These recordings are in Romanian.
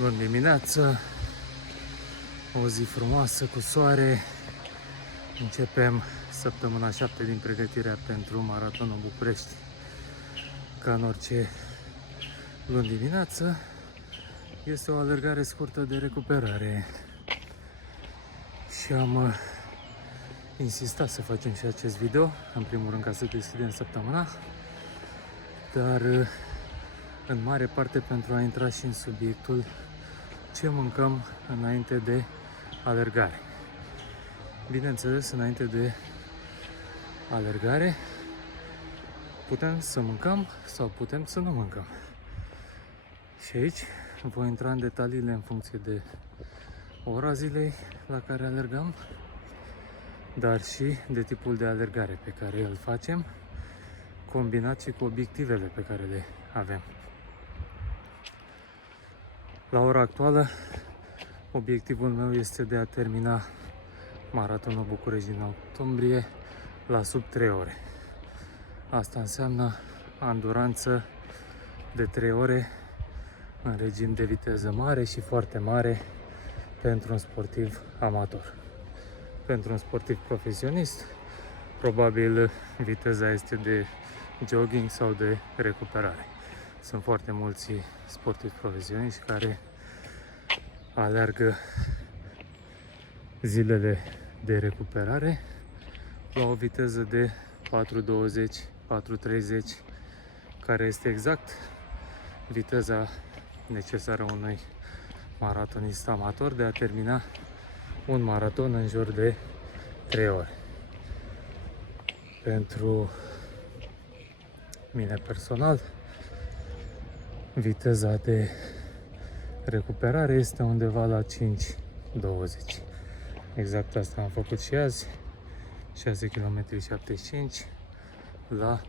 Luni dimineață, o zi frumoasă cu soare. Începem săptămâna 7 din pregătirea pentru Maratonul București. Ca în orice luni dimineață, este o alergare scurtă de recuperare. Și am insistat să facem și acest video, în primul rând ca să deschidem săptămâna, dar în mare parte pentru a intra și în subiectul ce mâncăm înainte de alergare. Bineînțeles, înainte de alergare putem să mâncăm sau putem să nu mâncăm. Și aici voi intra în detaliile în funcție de ora zilei la care alergăm, dar și de tipul de alergare pe care îl facem, combinat și cu obiectivele pe care le avem. La ora actuală, obiectivul meu este de a termina Maratonul București din octombrie la sub 3 ore. Asta înseamnă anduranță de 3 ore în regim de viteză mare și foarte mare pentru un sportiv amator. Pentru un sportiv profesionist, probabil viteza este de jogging sau de recuperare. Sunt foarte mulți sportivi profesioniști care alergă zilele de recuperare la o viteză de 4.20, 4.30, care este exact viteza necesară unui maratonist amator de a termina un maraton în jur de 3 ore. Pentru mine personal, viteza de recuperare este undeva la 5.20. Exact asta am făcut și azi, 6 km 75 la 5.27.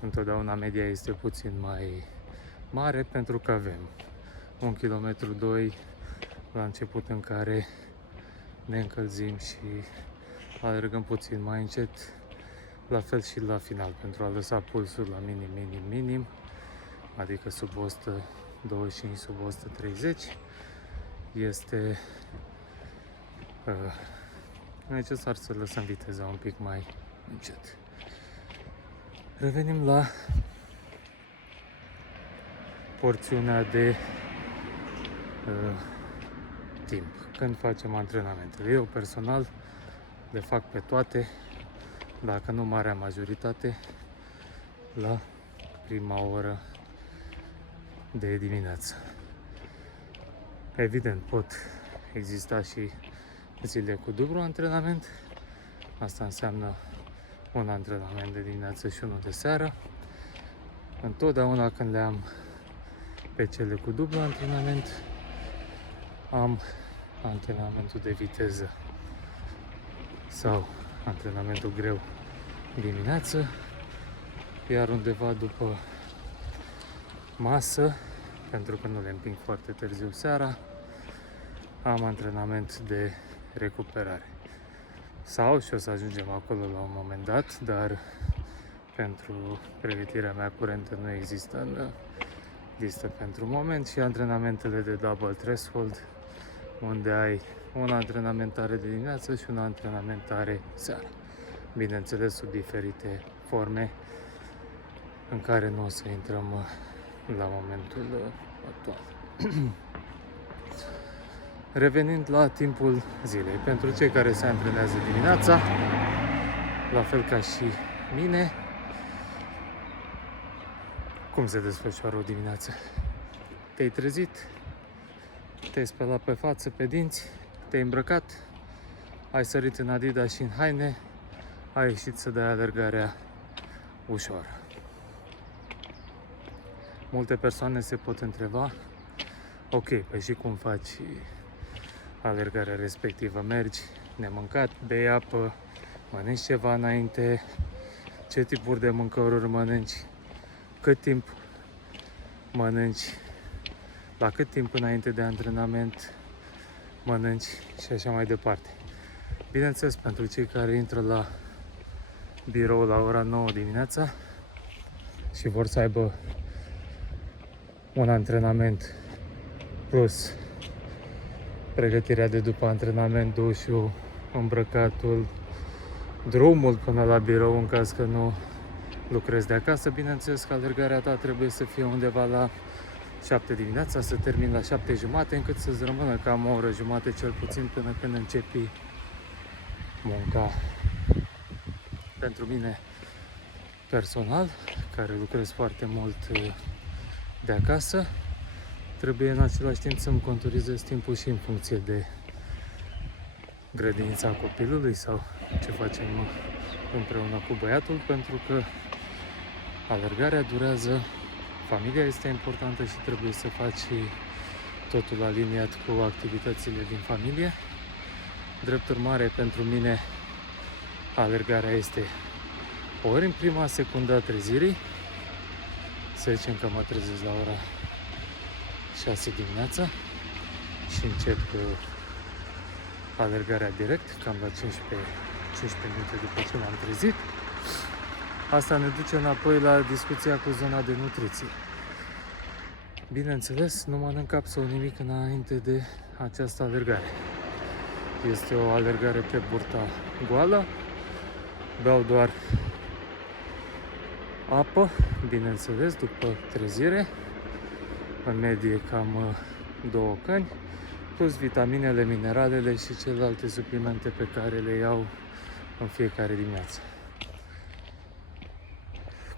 Întotdeauna media este puțin mai mare pentru că avem 1 km 2 la început în care ne încălzim și alergăm puțin mai încet, la fel și la final, pentru a lăsa pulsul la minim, adică sub 125, sub 130, este necesar să lăsăm viteza un pic mai încet. Revenim la porțiunea de timp. Când facem antrenamentele. Eu personal le fac pe toate, dacă nu marea majoritate, la prima oră de dimineață. Evident, pot exista și zile cu dublu antrenament. Asta înseamnă un antrenament de dimineață și unul de seară. Întotdeauna când le am pe cele cu dublu antrenament, am antrenamentul de viteză sau antrenamentul greu dimineață, iar undeva după masă, pentru că nu le împing foarte târziu seara, am antrenament de recuperare. Sau, și o să ajungem acolo la un moment dat, dar pentru pregătirea mea curentă nu există în listă pentru moment, și antrenamentele de double threshold, unde ai un antrenamentare de dimineață și un antrenamentare seara. Bineînțeles, sub diferite forme în care nu o să intrăm la momentul actual. Revenind la timpul zilei, pentru cei care se antrenează dimineața, la fel ca și mine, cum se desfășoară o dimineață? Te-ai trezit, te-ai spălat pe față, pe dinți, te-ai îmbrăcat, ai sărit în Adidas și în haine, ai ieșit să dai alergarea ușoară. Multe persoane se pot întreba, ok, păi și cum faci alergarea respectivă? Mergi nemâncat, bei apă, mănânci ceva înainte, ce tipuri de mâncăruri mănânci, cât timp mănânci, la cât timp înainte de antrenament mănânci și așa mai departe. Bineînțeles, pentru cei care intră la birou la ora 9 dimineața și vor să aibă un antrenament plus pregătirea de după antrenament, dușul, îmbrăcatul, drumul până la birou în caz că nu lucrezi de acasă. Bineînțeles că alergarea ta trebuie să fie undeva la 7 dimineața, să termin la 7 jumate, încât să-ți rămână cam o oră jumate cel puțin până când începi munca. Pentru mine personal, care lucrez foarte mult de acasă, trebuie în același timp să-mi conturizez timpul și în funcție de grădinița copilului sau ce facem împreună cu băiatul, pentru că alergarea durează, familia este importantă și trebuie să faci totul aliniat cu activitățile din familie. Drept urmare, pentru mine, alergarea este ori în prima secundă a trezirii, să zicem că mă trezesc la ora 6 dimineața și încep alergarea direct, cam la 15 minute după ce m-am trezit. Asta ne duce înapoi la discuția cu zona de nutriție. Bineînțeles, nu mănânc absolut nimic înainte de această alergare. Este o alergare pe burta goală, beau doar apă, bineînțeles, după trezire, în medie cam 2 căni, plus vitaminele, mineralele și celelalte suplimente pe care le iau în fiecare dimineață.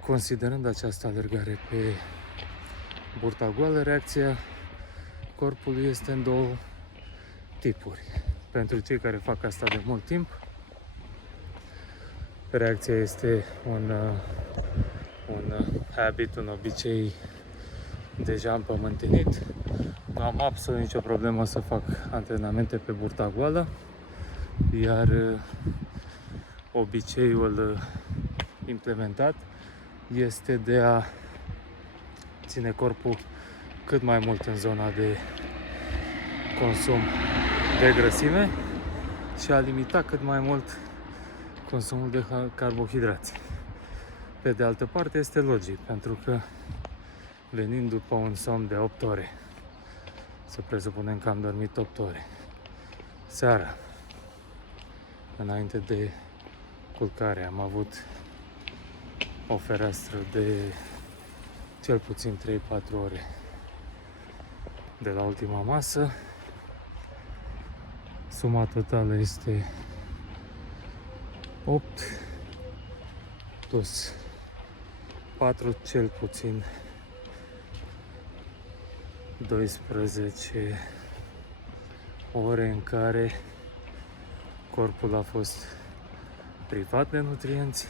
Considerând această alergare pe burta goală, reacția corpului este în 2 tipuri. Pentru cei care fac asta de mult timp, reacția este un habit, un obicei deja împământenit. Nu am absolut nicio problemă să fac antrenamente pe burta goală, iar obiceiul implementat este de a ține corpul cât mai mult în zona de consum de grăsime și a limita cât mai mult consumul de carbohidrați. Pe de altă parte este logic, pentru că venind după un somn de 8 ore, să presupunem că am dormit 8 ore, seara, înainte de culcare, am avut o fereastră de cel puțin 3-4 ore de la ultima masă. Suma totală este 8 plus 4, cel puțin 12 ore în care corpul a fost privat de nutrienți,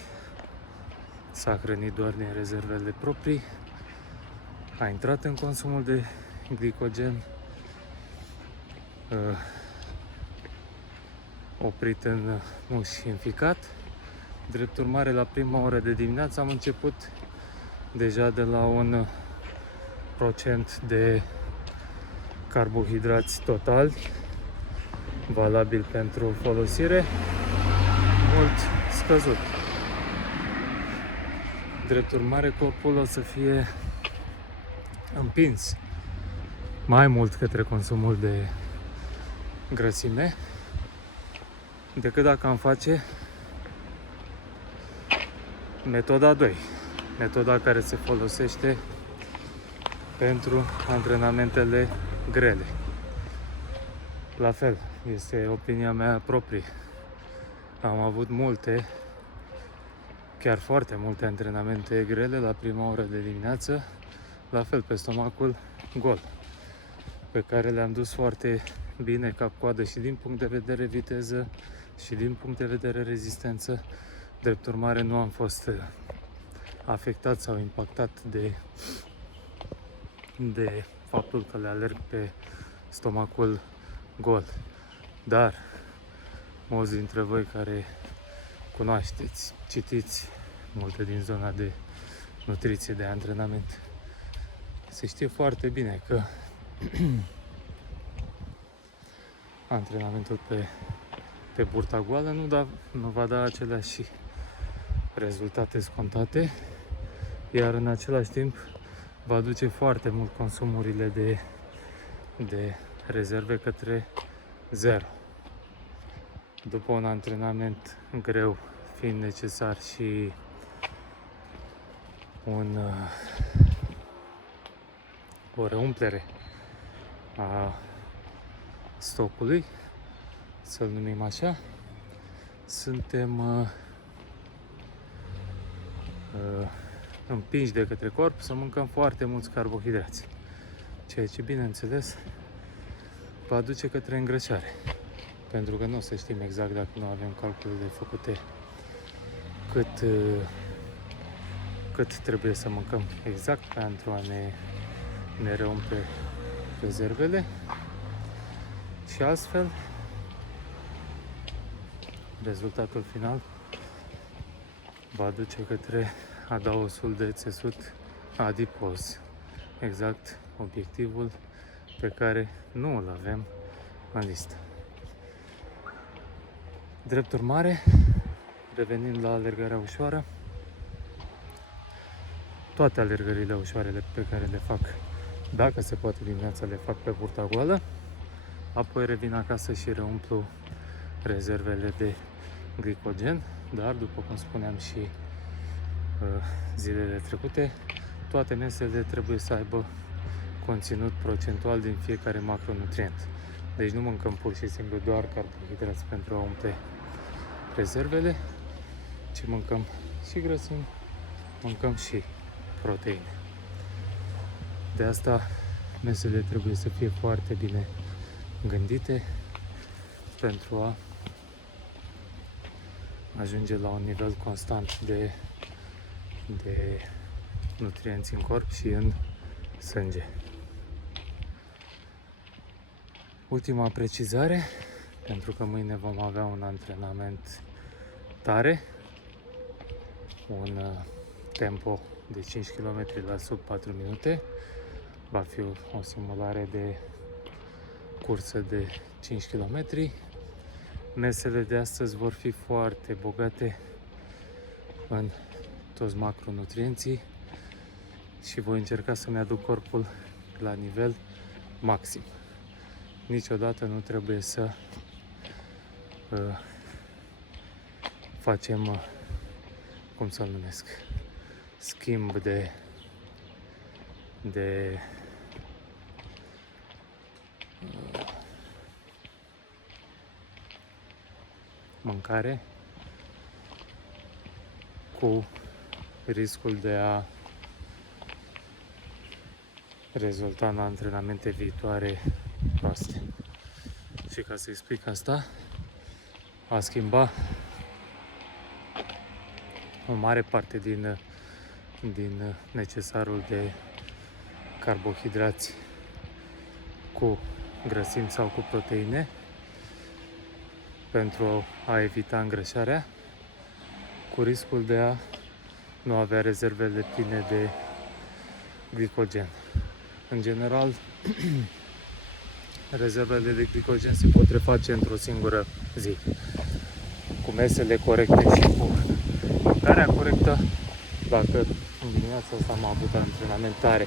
s-a hrănit doar din rezervele proprii, a intrat în consumul de glicogen, oprit în mușchi și în ficat. Drept urmare, la prima oră de dimineață am început deja de la un procent de carbohidrați totali valabil pentru folosire mult scăzut. Drept urmare, corpul o să fie împins mai mult către consumul de grăsime decât dacă am face metoda 2, metoda care se folosește pentru antrenamentele grele. La fel, este opinia mea proprie. Am avut multe, chiar foarte multe antrenamente grele la prima oră de dimineață, la fel pe stomacul gol, pe care le-am dus foarte bine cap-coadă și din punct de vedere viteză și din punct de vedere rezistență. Drept urmare, nu am fost afectat sau impactat de faptul că le alerg pe stomacul gol. Dar mulți dintre voi care cunoașteți, citiți multe din zona de nutriție, de antrenament, se știe foarte bine că antrenamentul pe burta goală nu va da aceleași rezultate scontate, iar în același timp va duce foarte mult consumurile de de rezerve către 0. După un antrenament greu, fiind necesar și o reumplere a stocului, să-l numim așa, suntem împinși de către corp să mâncăm foarte mulți carbohidrați, ceea ce, bineînțeles, va duce către îngrășare, pentru că nu o să știm exact, dacă nu avem calculele făcute, cât trebuie să mâncăm exact pentru a ne reumple rezervele și astfel rezultatul final va duce către adaosul de țesut adipos, exact obiectivul pe care nu îl avem în listă. Drept urmare, revenind la alergarea ușoară, toate alergările ușoarele pe care le fac, dacă se poate dimineața, le fac pe burta goală, apoi revin acasă și reumplu rezervele de glicogen, dar, după cum spuneam și zilele trecute, toate mesele trebuie să aibă conținut procentual din fiecare macronutrient. Deci nu mâncăm pur și simplu doar carbohidrați pentru a umple rezervele, ci mâncăm și grăsimi, mâncăm și proteine. De asta mesele trebuie să fie foarte bine gândite pentru a ajunge la un nivel constant de nutrienți în corp și în sânge. Ultima precizare, pentru că mâine vom avea un antrenament tare, un tempo de 5 km la sub 4 minute, va fi o simulare de cursă de 5 km. Mesele de astăzi vor fi foarte bogate în toți macronutrienții și voi încerca să-mi aduc corpul la nivel maxim. Niciodată nu trebuie să facem, cum să-l numesc, schimb de mâncare cu riscul de a rezulta în antrenamente viitoare proaste. Și ca să explic asta, a schimba o mare parte din necesarul de carbohidrați cu grăsimi sau cu proteine pentru a evita îngrășarea, cu riscul de a nu avea rezervele pline de glicogen. În general, rezervele de glicogen se pot reface într-o singură zi, cu mesele corecte și cu mâncarea corectă. Dacă în dimineața asta am avut antrenament tare,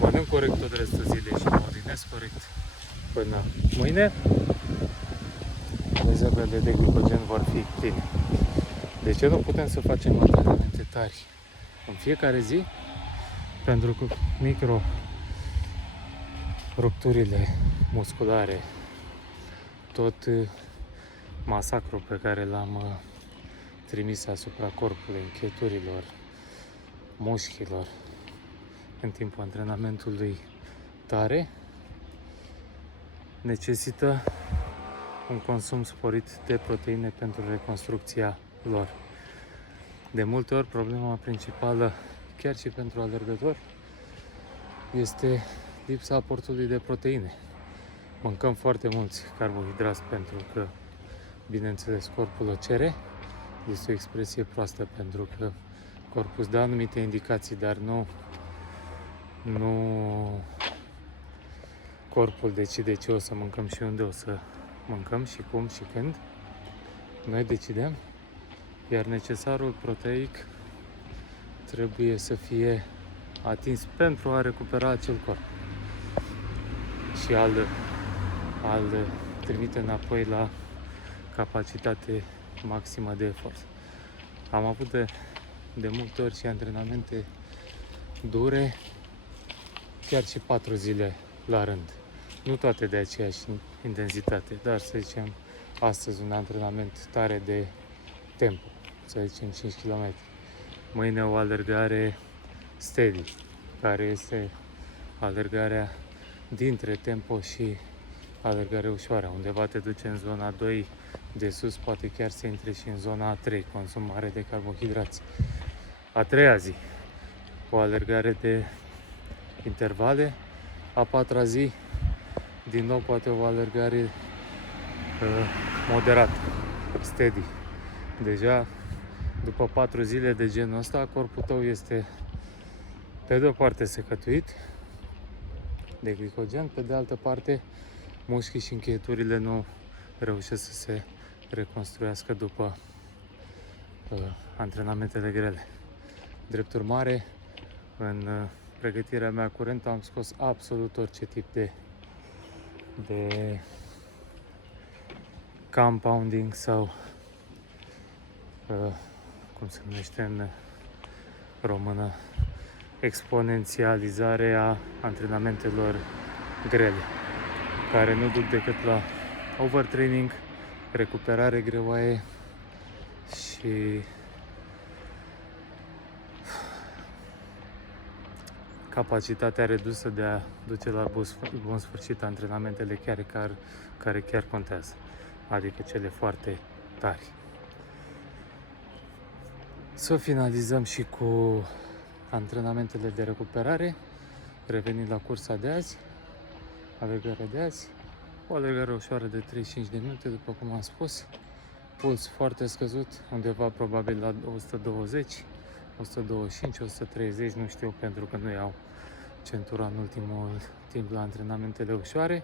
mănânc corect tot restul zilei și mă odinesc corect până mâine, rezervele de glicogen vor fi pline. De ce nu putem să facem antrenamente tari în fiecare zi? Pentru că rupturile musculare, tot masacrul pe care l-am trimis asupra corpului, încheturilor, mușchilor în timpul antrenamentului tare, necesită un consum sporit de proteine pentru reconstrucția lor. De multe ori, problema principală, chiar și pentru alergători, este lipsa aportului de proteine. Mâncăm foarte mulți carbohidrați pentru că, bineînțeles, corpul o cere. Este o expresie proastă pentru că corpul îți dă anumite indicații, dar nu corpul decide ce o să mâncăm și unde o să mâncăm și cum și când. Noi decidem, iar necesarul proteic trebuie să fie atins pentru a recupera acel corp. și al trimite înapoi la capacitate maximă de efort. Am avut de multe ori și antrenamente dure, chiar și 4 zile la rând. Nu toate de aceeași intensitate, dar să zicem astăzi un antrenament tare de tempo, să zicem 5 km. Mâine o alergare steady, care este alergarea dintre tempo și alergare ușoară. Undeva te duce în zona 2, de sus poate chiar să intre și în zona 3, consum mare de carbohidrați. A treia zi, o alergare de intervale. A patra zi, din nou poate o alergare moderată, steady. Deja după 4 zile de genul ăsta, corpul tău este pe de o parte secătuit de glicogen, pe de altă parte mușchii și încheieturile nu reușesc să se reconstruiască după antrenamentele grele. Drept urmare, în pregătirea mea curentă am scos absolut orice tip de compounding sau cum se numește în română, exponențializare a antrenamentelor grele, care nu duc decât la overtraining, recuperare greoaie și capacitatea redusă de a duce la bun sfârșit antrenamentele care chiar contează, adică cele foarte tari. Să finalizăm și cu antrenamentele de recuperare, revenind la cursa de azi, alergarea de azi, o alergare ușoară de 35 de minute, după cum am spus, puls foarte scăzut, undeva probabil la 120, 125, 130, nu știu, pentru că nu iau centura în ultimul timp la antrenamentele ușoare.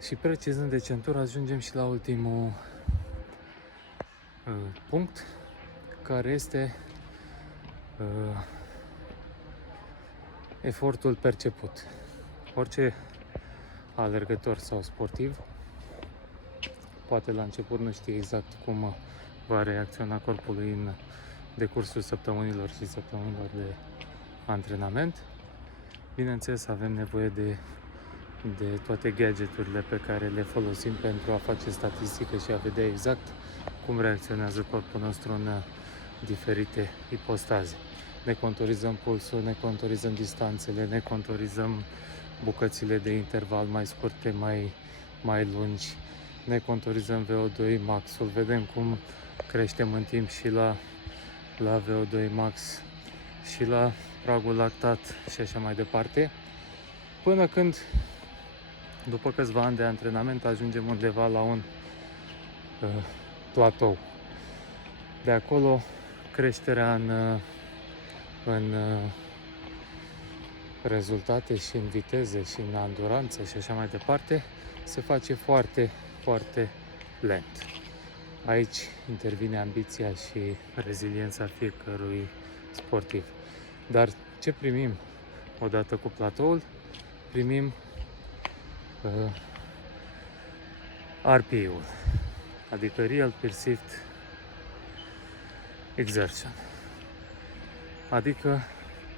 Și precizând de centură, ajungem și la ultimul punct, care este efortul perceput. Orice alergător sau sportiv poate la început nu știe exact cum va reacționa corpul lui în decursul săptămânilor și săptămânilor de antrenament. Bineînțeles, avem nevoie de toate gadgeturile pe care le folosim pentru a face statistică și a vedea exact cum reacționează corpul nostru în diferite ipostaze. Ne contorizăm pulsul, ne contorizăm distanțele, ne contorizăm bucățile de interval mai scurte, mai lungi, ne contorizăm VO2 maxul, vedem cum creștem în timp și la VO2 max și la pragul lactat și așa mai departe, până când, după câțiva ani de antrenament, ajungem undeva la un platou. De acolo, creșterea în rezultate și în viteze și în anduranță și așa mai departe, se face foarte, foarte lent. Aici intervine ambiția și reziliența fiecărui sportiv. Dar ce primim odată cu platoul? Primim RPE-ul, adică Real Perceived Exertion, adică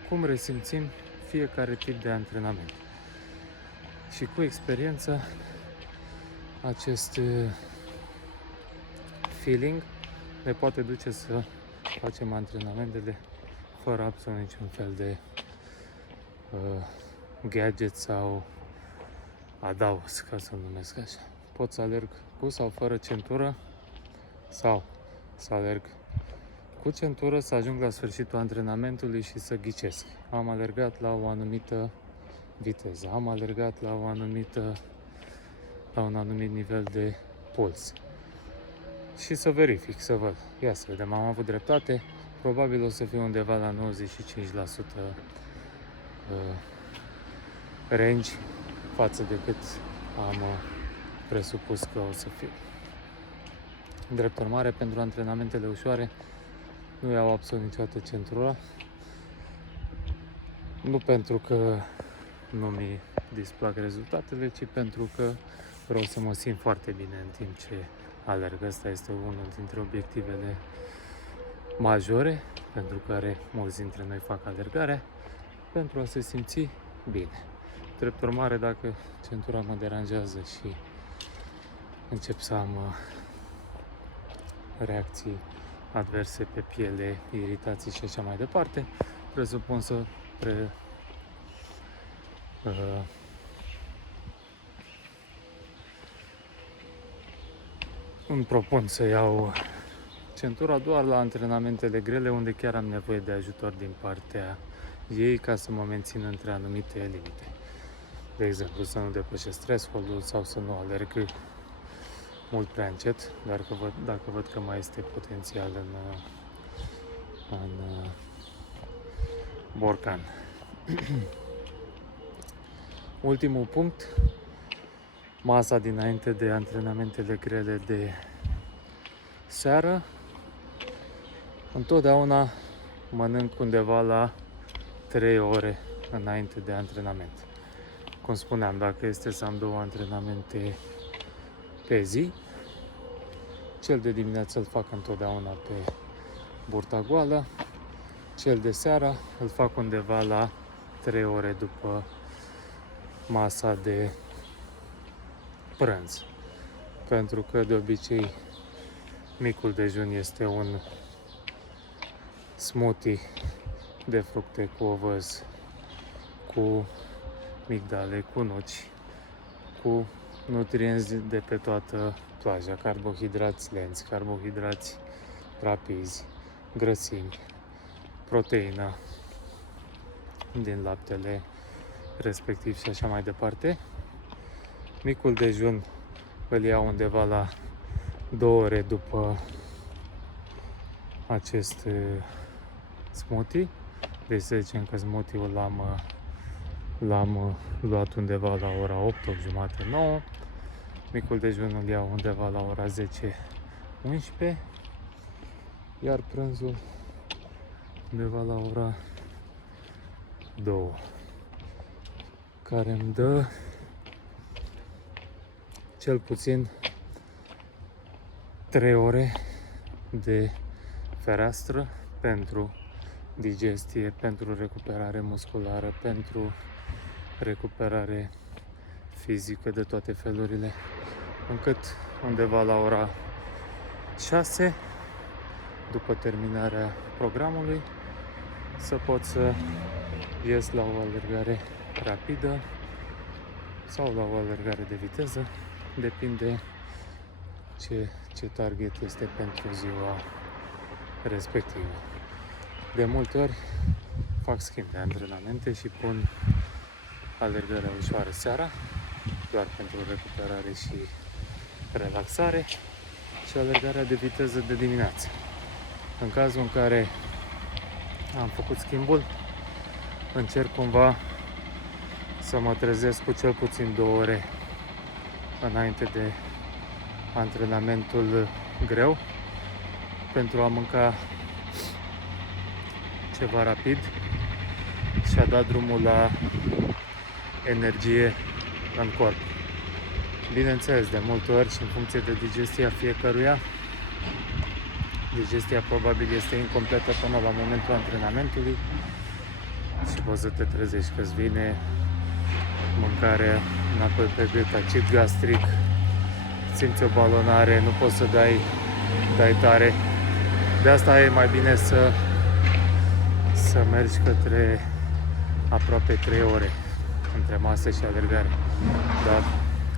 cum resimțim fiecare tip de antrenament. Și cu experiență, acest feeling ne poate duce să facem antrenamentele fără absolut niciun fel de gadget sau adaos, ca să-l numesc așa. Pot să alerg cu sau fără centură, sau să alerg cu centură, să ajung la sfârșitul antrenamentului și să ghicesc. Am alergat la o anumită viteză, am alergat la un anumit nivel de puls. Și să verific, să văd. Ia să vedem, am avut dreptate. Probabil o să fiu undeva la 95% range față de cât am presupus că o să fiu. Drept urmare, pentru antrenamentele ușoare nu iau absolut niciodată centura. Nu pentru că nu mi displac rezultatele, ci pentru că vreau să mă simt foarte bine în timp ce alerg. Asta este unul dintre obiectivele majore pentru care mulți dintre noi fac alergarea, pentru a se simți bine. Drept urmare, dacă centura mă deranjează și încep să am reacții adverse pe piele, iritații și așa mai departe, presupun să îmi propun să iau centura doar la antrenamentele grele, unde chiar am nevoie de ajutor din partea ei ca să mă mențin între anumite limite. De exemplu, să nu depășesc threshold-ul sau să nu alerg mult prea încet, dar dacă văd că mai este potențial în borcan. Ultimul punct, masa dinainte de antrenamentele grele de seară. Întotdeauna mănânc undeva la 3 ore înainte de antrenament. Cum spuneam, dacă este să am 2 antrenamente pe zi, cel de dimineață îl fac întotdeauna pe burta goală, cel de seara îl fac undeva la 3 ore după masa de prânz. Pentru că de obicei micul dejun este un smoothie de fructe cu ovăz, cu migdale, cu nuci, cu nutrienți de pe toată plaja, carbohidrați lenți, carbohidrați rapizi, grăsimi, proteină din laptele respectiv și așa mai departe. Micul dejun îl iau undeva la 2 ore după acest smoothie. Deci să zicem că smoothie-ul l-am luat undeva la ora 8, 8 jumate, 9. Micul dejun îl iau undeva la ora 10, 11. Iar prânzul undeva la ora 2. Care îmi dă cel puțin 3 ore de fereastră pentru digestie, pentru recuperare musculară, pentru recuperare fizică de toate felurile, încât undeva la ora 6, după terminarea programului, să pot să ies la o alergare rapidă sau la o alergare de viteză, depinde ce target este pentru ziua respectivă. De multe ori fac schimb de antrenamente și pun alergarea ușoară seara, doar pentru recuperare și relaxare, și alergarea de viteză de dimineață. În cazul în care am făcut schimbul, încerc cumva să mă trezesc cu cel puțin 2 ore înainte de antrenamentul greu, pentru a mânca ceva rapid și a da drumul la energie în corp. Bineînțeles, de multe ori și în funcție de digestia fiecăruia, digestia probabil este incompletă până la momentul antrenamentului și poți să te trezești că-ți vine mâncarea înapoi pe gât, acid gastric, simți o balonare, nu poți să dai tare. De asta e mai bine să mergi către aproape 3 ore între masă și alergare. Dar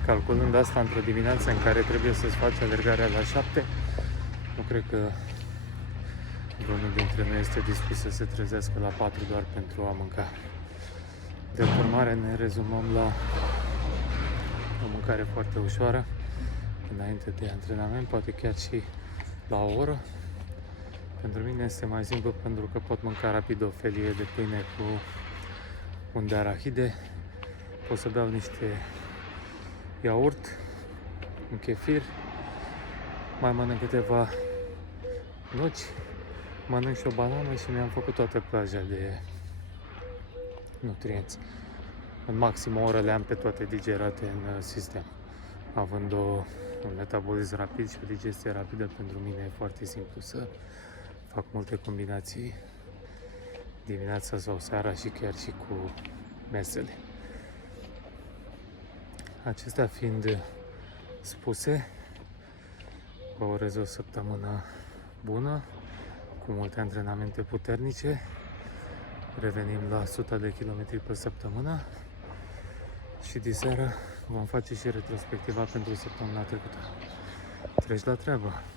calculând asta într-o dimineață în care trebuie să-ți faci alergarea la 7, nu cred că vreunul dintre noi este dispus să se trezească la 4 doar pentru a mânca. De urmare ne rezumăm la o mâncare foarte ușoară înainte de antrenament, poate chiar și la o oră. Pentru mine este mai simplu pentru că pot mânca rapid o felie de pâine cu un de arahide, pot să beau niște iaurt, un chefir, mai mănânc câteva nuci, mănânc și o banană și mi-am făcut toată plaja de nutrienți. în maxim o oră le am pe toate digerate în sistem. Având un metabolism rapid și o digestie rapidă, pentru mine e foarte simplu să fac multe combinații dimineața sau seara și chiar și cu mesele. Acestea fiind spuse, vă urez o săptămână bună, cu multe antrenamente puternice. Revenim la 100 de kilometri pe săptămână și diseară vom face și retrospectiva pentru săptămâna trecută. Treci la treabă!